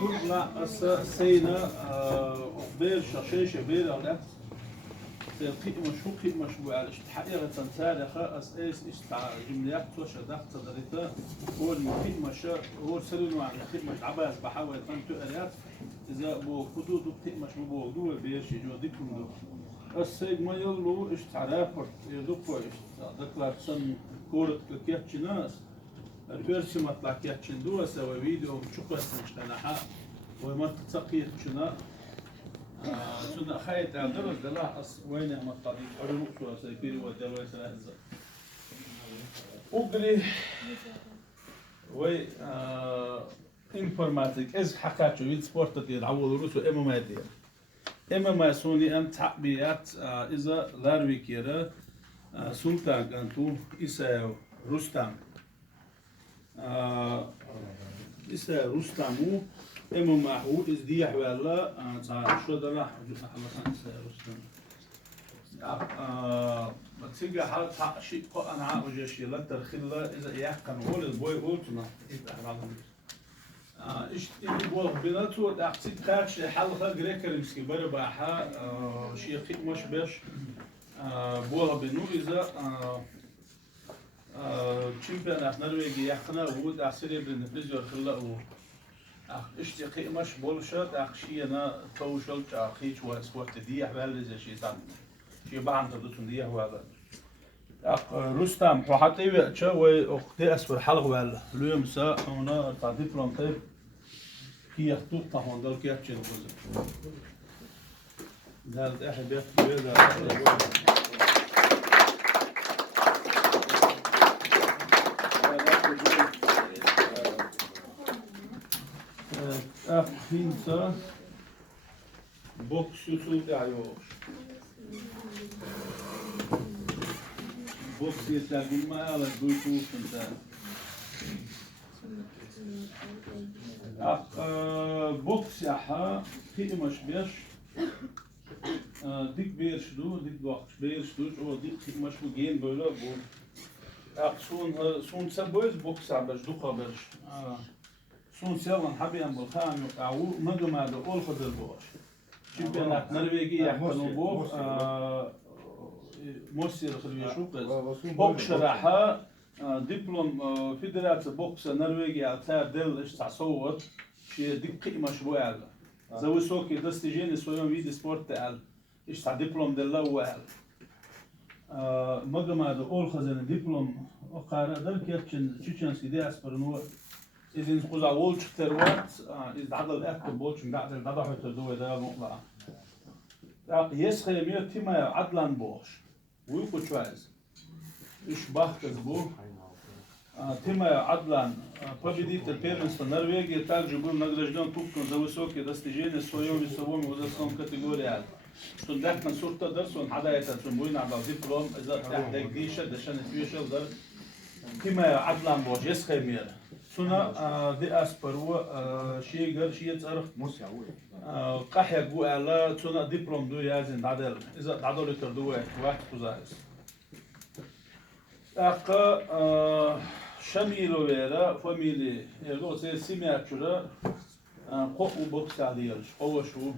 لا سينا بير شاشة بير على قيء مشروع قيء مشروع على حقيقة تاريخ أساس جمليات توش داخل تدريته هو المقيم مشى هو سلوا عن قيء مش عباس بحاول تنتو أريات إذا بو حدود قيء مشروع بو دول بيرش جودكم دو السيد ما يلو تعرفت يدوكو دكلارسن كورت كيتشناس البيرش ما طلع كيتشن دو سوى فيديو شوكس مجتمعها وما تتقي شنا سنة خيط درس دلا وين هم الطريق أروح شو سيكير ودوا سلازة أقولي وي إنفورماتيك إز حكات شو يد سبورت تدير عوض روسو إما ما يدير إما ما سوني أن تعبيات إذا لاروي كيرا سلطان أنتو إسا رستم إسا رستمو إما معه إزديح ولا شو ده راح جبنا حلقة سيرستم بتسجل حالة حق شيء أنا عاوز شيء لا ترخيله إذا يحكم هو البوي قلتنا إذا بعضهم إيش اللي بقول بيناتو تحسيت خارج حلقة غريكة المسكين برباحة شيء خيط مش بيش بولا بينو إذا تشامبيون نرويجي يحكنا وهو تحسير بالنفيزيو خلا اشتقي مش بولشة أخشي أنا توصل أخيش وسبورت دي أحوال زي شيء ثاني شيء بعد تدوسون دي أحوال رستم وحتى يبقى وأختي أسفل حلق ولا اليوم سا هنا تعطي بلانتير كي يخطوط طهون دل كي أتشين بوزة ده أحد بيحكي ده أخينسا بوكس يسوق عيوش بوكس يتلاقي ما على دوتو فنتا بوكس يحا في مش بيش ديك بيرش دو ديك وقت بيرش دوش أو ديك مش بجين بولا بو سون سبوز بوكس عبش دو خبرش سون سيلان حبيان بالخام يقعو مجمع ده أول خدر بوش شامبيونات نرويجي يحكموا بو موسير خلوي شو قص بوكس راحة دبلوم فيدراسيون بوكس نرويجي على دل إيش تصور شيء دقيق مشروع على زوي سوكي دستيجين سويهم فيديو سبورت على إيش دبلوم دل أول مجمع ده أول خزانة دبلوم وقارئ دل كيتشن تشينسكي دي أسبرنو إذا نقول أول شتروات إذا عدل الأكل بولش بعد الضبح تدوي ده مقلع يسخي مية تيما عدلان بوش ويكو شوايز إيش باخت بو تيما عدلان победит первенство Норвегии также был награжден кубком за высокие достижения в своем весовом возрастном категории. Что для консульта дарсон حدا يتسمون على диплом إذا تحتاج ديشة دشان تفيشل در تيما عدلان بوش يسخي مية سنة دي أسبرو شيء غير شيء تعرف قحية جو على سنة دبلوم دو يازن عدل إذا عدل يتردو واحد كوزايس أقا شميلو ويرا فاميلي يلو سي سيمياتشورا قوة بوكس عديرش قوة شو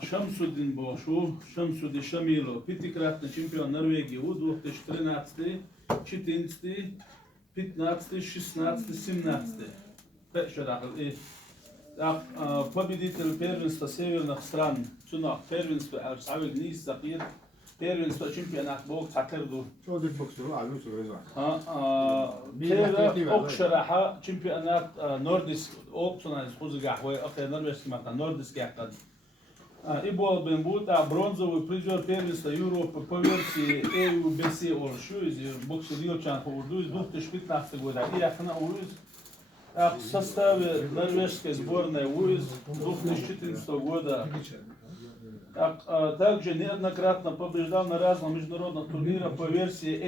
شمس الدين بوشو شمس الدين شميلو بيتكراتنا شامبيون نرويجي ودو 13 14 15, 16, 17. Пешер ахл победитель первенства северных стран, цунах первенства арсавил низ сахир, первенство чемпионат бокс хакерду. شو دي بوكسو على وسو كذا أقشرها чемпионат نورديس أوبسونال خوزة قهوة أخير نرويج كمان نورديس قهوة إبوال بنبوت برونزовый призер первенства Европы по версии AUBC All бокс Риочан Хурду из 2015 года. И яхна уиз в составе норвежской сборной уиз 2014 года. Также неоднократно побеждал на разных международных турнирах по версии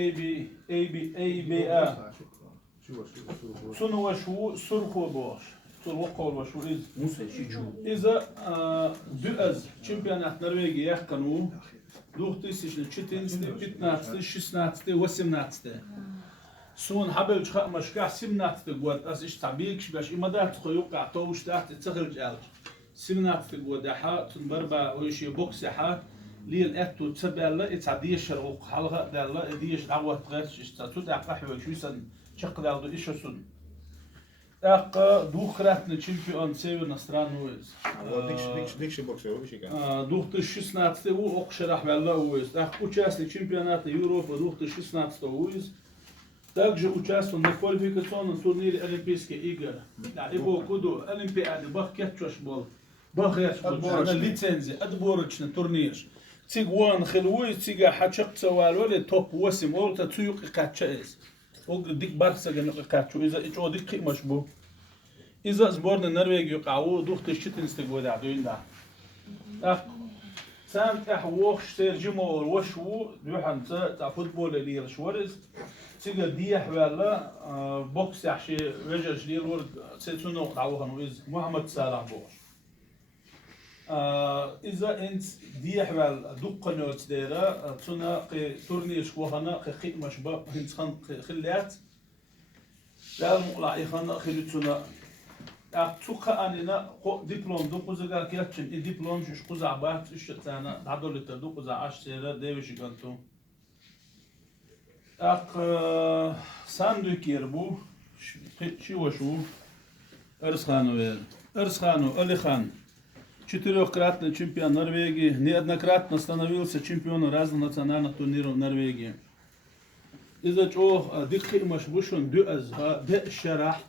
ABA. Сунувашву Сурхобош. إذا دؤز чемпионат Норвегии يحكموا 2014, 15, 16, 18. سون حبل شخ مشكع سمنات تقود أس إيش تعبيك باش إما ده تخيوق عطوش تحت تخرج ألج سمنات تقود حا تنبربا ويش بوكس حا لي الأتو تسبع لا يتعديش الروق حلقة ده لا يديش دعوة تغش استاتوت أقحوي شو سن شق ده دو إيش سن أق دوخراتنا تشامبيون سير نصران ويز Niks boxer, dus je kan. دوخت 16 و أقشرح بالله ويز أق участник чемпионата Европы دوخт 16 ويز также участвовал на квалификационном турнире Олимпийских игр. Да, его куду Олимпиады, бах кетчош был, бах на лицензии, отборочный турнир. Цигуан хилуи, цига хачак цавалвали топ 8, олта цуюк качаис. Огр дик барса генук качу, иза ичо дик кимаш бу. Иза сборная Норвегии кау дух 14 года дуинда. Так, سام ووخ سيرجمو وشو يوحن تا فوتبول اللي الشورز تيجا ديح ولا بوكس يحشي رجل ديال ورد سيتونو قعوها نويز محمد صلاح بوش إذا أنت ديح ولا دق نوت ديرا تنا قي تورنيش وهنا قي مشباب هنت خن خليات لا مقلع يخنا خليتنا أتوقع أننا دبلوم دوقوزا كياتشن الدبلوم شو قوزا عبات إيش تانا عدول التدوقوزا عش سيرة ديوش كنتو ساندوك يربو شو Эрсхану Алихан 4-кратный чемпион Норвегии, неоднократно становился чемпионом разных национальных турниров Норвегии. إذا جو دقيق مش بوشون دو أزها ده شرح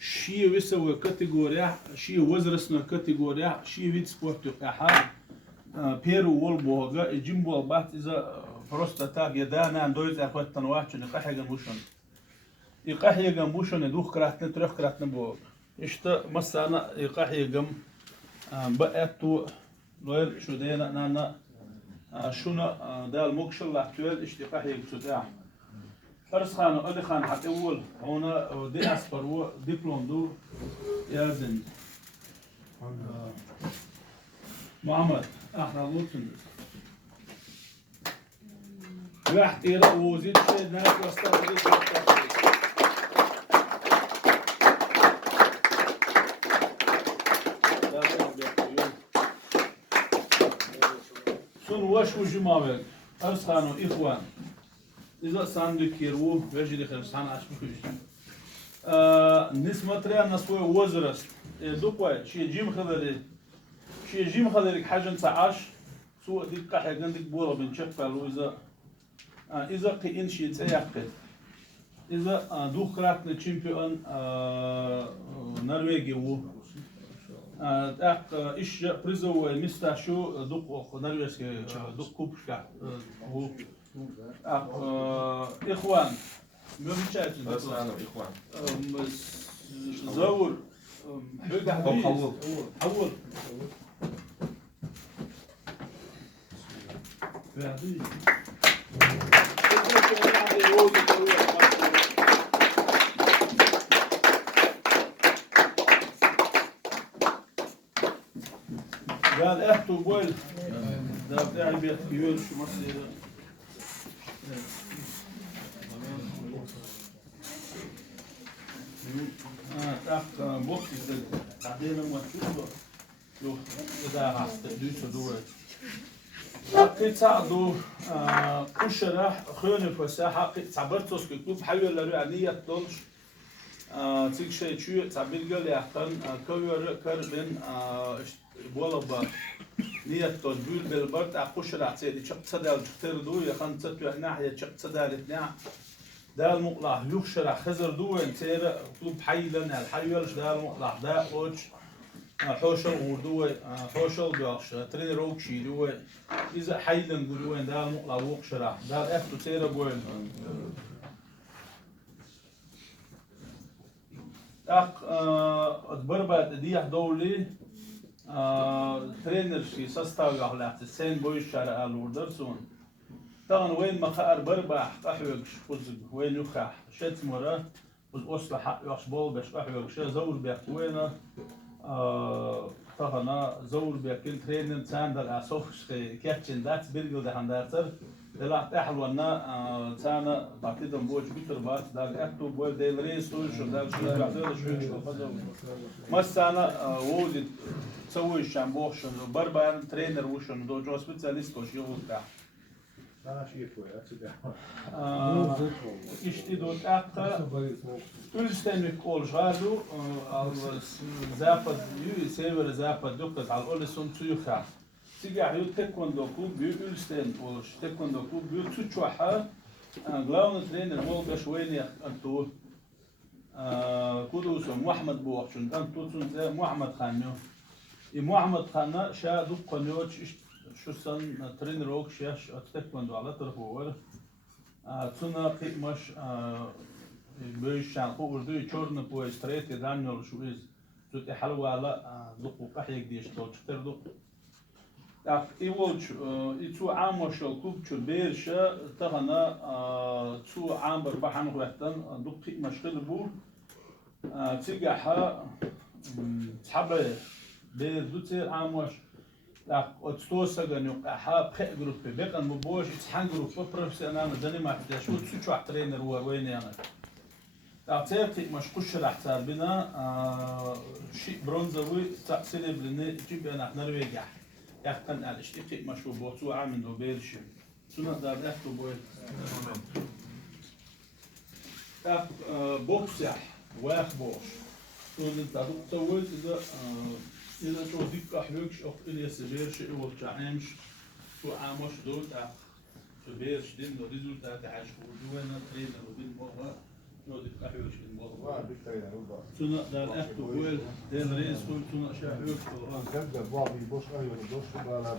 شيء ويسوي كاتيجوريا شيء وزرسنا كاتيجوريا شيء ويد سبورت كحال بيرو والبوغا جيمبو البات إذا просто так يدانا دويز أخوات تنواحش نقاح يجموشون يقاح يجموشون دوخ كراتنا ترخ كراتنا بوغ إشتا مسانا يقاح يجم بقيتو لويل شو دينا نانا شونا دال موكشل لاكتويل إشتقاح يجتودع أرسخانو أليخان حتى أول هنا دي أسفر هو دبلوم دو يازن محمد أحنا لوتن واحد إيرا وزيد شيء ناس واستغل سون واش وجماوي أرسخانو إخوان إذا ساندوك يرو وجدي خمسان عشر بكوش نسمتريا نسوي وزرست دوقوا شيء جيم خلري حاجة نتعاش سوء ديك حاجة عندك بورا بنشفى إذا قين شيء تأكد إذا دوخراتنا تشامبيون نرويجي و أق إيش بريزو مستاشو دوق نرويجي دوق كوبشكا هو إخوان ممتاز أرسخانو إخوان زور حول قال احتو بويل ده بتاعي بيتكيول شو مصير تاخ بوكس بعدين ما تشوفه لو إذا عست دوس دوت قيت صعدوا كشرح خيون الفساحة قيت صبرتوس كتب حيول لرعنية تدلش تيجي شيء شو تعبير قال يحتن كوير كربن بولبا نية تدبير بالبرد أقشرح تيجي شق صدال تردو يخن تتوه ناحية شق صدال اثنين ده المقلع يخشرح خزر دوين تير كتب حيلنا الحيولش ده المقلع ده أوش حوشل غردوه حوشل جاش ترين روكشي دوه إذا حيلن قدوين ده المقلع وقشرح ده أفتو تير قوين أدبربات ديح دولي ترينر شي سستاوي أخلاق السين بويش شارع الوردرسون طبعا وين مخار بربح قحوش خزق وين يخح شت مرة والأصل حق يحسبول باش قحوش شا زول بيحكوينا طبعا زول بيحكين ترينر تاندر أسوخش كاتشن دات بيرجو ده هنداتر دلعت أحلونا تانا بعتيدم بوش بيتر بات دال أكتو بول ديل ريس توش دال شو بعتيد شو خذوا مس أنا وودي تسوي الشامبوش بربا ترينر وشون دو جو سبيشاليست وش يقول ده أنا شيء كويس أكيد. إشتي دوت أكتا Ulsteinvik Olsvardo al zapad ju sever zapad dukkas al Olesund Tsuha. Siga ju taekwondo klub ju Ulstein Ols taekwondo klub ju Tsuha. Главный тренер Волга Швейни Антул. Кудус Мухаммад Буахшун Антул Сунзе Мухаммад Ханю. И Мухаммад Хана ша дукканёч شو سن тренер окшяш от taekwondo ala тарфовар. Цуна қимаш بيش عن قوردو يشورن بو ستريت دانيال شو إز زوت حلوة على دقو قحية ديش تو تختار دق إيوالش إتو عام وشل كوب شو بيرش تغنى تو عام بربحان وقتن دق مشغل بو تيجا تحب بير دوتير عام وش لا أتوسع جنوق حاب خير جروب بيقن مبوش يتحن جروب بروفيسيونال زني ما تدش وتسوي واحد ترينر وين يعني أعتقد مش كل راح تربينا شيء برونزوي تأثير بلنا جيب أنا نرويج يحتن على شيء مش بوتو عامل دوبيرش شنو ده نحكي بوي بوكسح واخبوش شو ده تقول إذا شو ديك أحلوكش أو إلي سبيرش أو تعامش شو عامش دول شو بيرش دين دو ريزولتات عاش ودونا ترينر ودين مرة نو ديك أحلوكش دين مرة سنة دار أكتو بول دين رئيس كل سنة شاحلوكش كذا بعض يبوش أيوة يبوش بقى لا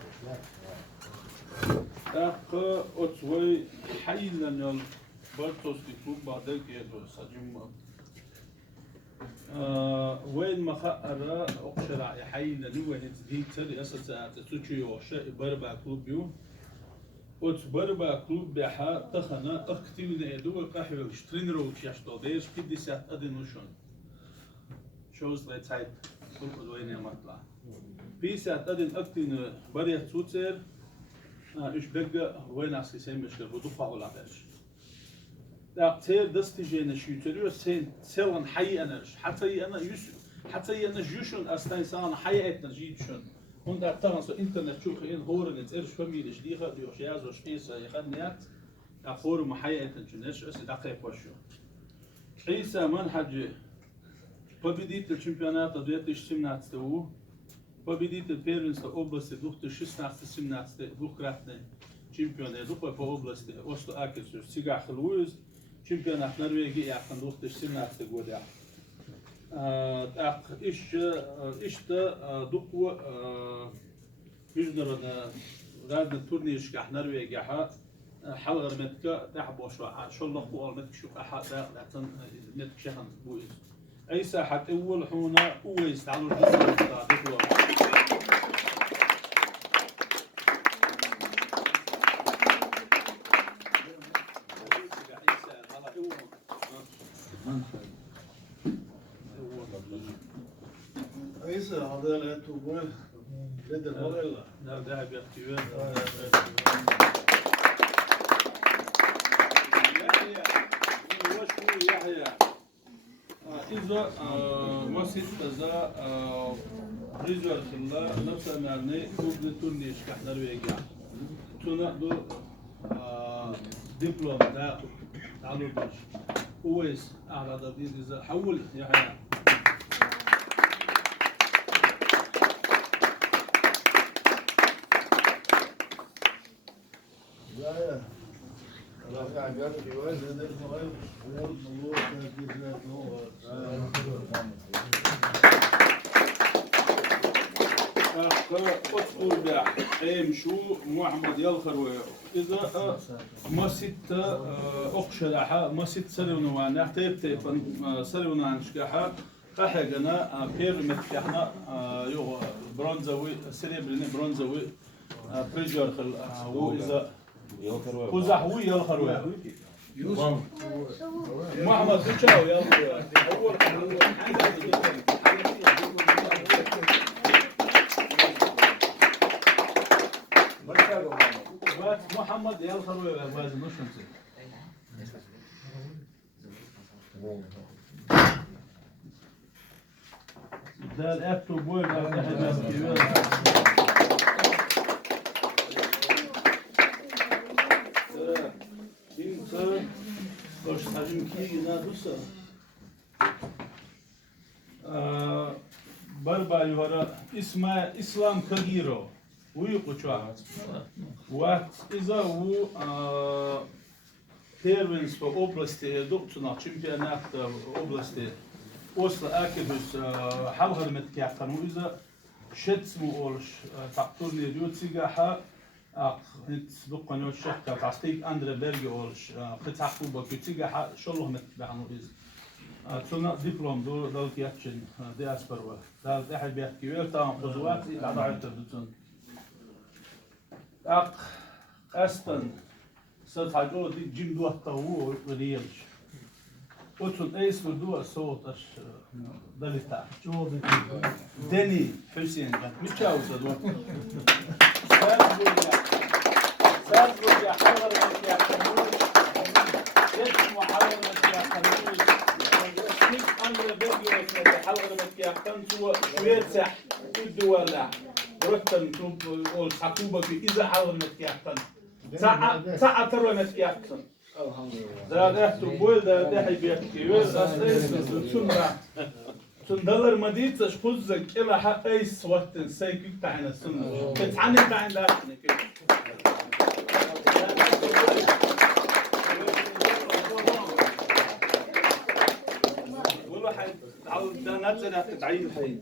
أخ أتوي حيلا يل برتوس تكون بعدك يدو سجم وين ما خأر أقشر حيلا نوه هيتر أساس تسوي وشاء بربع كلوب يو أت بربع كلوب بحا تخنا أكتيو نيدو قحوي شترينرو كشاشتو ديش كدي سات أدينوشون شوز لا تايب كل وين يا مطلع بيسات أدين أكتين بريا توتر إيش بقى وين أصلي سين مش كده بدو ولا عاش. لا تير دستيجينا شيوتريو سين سيلن حي أناش حتى أنا حتى أنا جوشون أستين سان حي أتنا جيتشون. هون ده طبعا سو إنترنت شو خين هورن إتقرش فمي لشديخة ليوشياز وشقيس يخدنيات. أخور محي أتنا جنش أس دقيق وشو. عيسى منهج победитель чемпионата 2017 победитель первенства области 2016-17 двукратный чемпион Европы по области Осло-Акерсюр Сигах Луиз, чемпионат Норвегии яхтан 2017 год. Так, ишта дуку международный разный турниршках Норвегия حلقة متك تعبوا شو الله قوة متك شو أحد لكن متك شهن بويز أي ساحة أول حونا بويز تعالوا الجزء الثالث عيسى هذا لا تقول لدى المغلى لا ذهب يختيوان يحيى إذا وسط ذا رجال الله نفس معنى كل تونيش كحنا رجع تونادو دبلوم دا تعالوا بيش كويس على ضبيط إذا حول يحيى لا يعني يرجع وزن المغرب والملوك كيف أذكر بحيم شو محمد يلخر إذا ما ست أقشلها ما ست سلونا نحتاج تبن سلونا نشكحها قحجنا بير متكحنا يو برونزوي سليبرني برونزوي بريجر خل وإذا وزحوي يلخر محمد تشاو يلا أول محمد محمد يا الخروي يا بازم مش نسي ده الأكتو بوي ده حاجة كبيرة إنت وش حجم كي نادوسا بربا يورا اسمه إسلام كغيرو ويقوشوا وقت إذا هو تيرفينس في أوبلاستي دكتور شامبيونات أوبلاستي وصل أكيدوس حلقة متكافن وإذا شت مولش تقتلني ديوتسيجا ح هت دقن يوشك تعستيك أندري بيرجي أولش قط حقوبة كتيجا ح شلون متبعنا إذا تنا دبلوم دول كياتشن دي أسبروا ده أحد بيحكي ويرتام قدوات إذا ضاعت بدون أستن صرت حاجة دي جيم دو الطاوو وريالش وتون ايس بدو صوت اش دلتا دني حسين متجاوز الوقت سالبوجا حضر يا قانون اسمه حضر يا قانون اسمك أمر بيجي حضر يا قانون شوية صح الدولة رتن تقول حكومة إذا حضر يا قانون ساعة ترى نتياكسن الحمد لله. ده تقول ده حبيبي ويس أساس سنة سندلر مديت أشخوزك إلى حق أيس وقت سيك تعين السنة تتعني تعين لا كده والله حي ده نفسنا تعين حي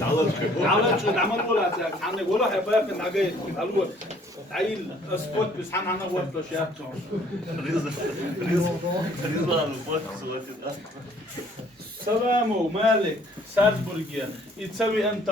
تعال شو عمل ولا تاك عني والله يا باك نعجيت قالوا تعيل سبوت بس حنا عنا وقت اشياء سلام ومالك سالزبورغيا يتسوي انت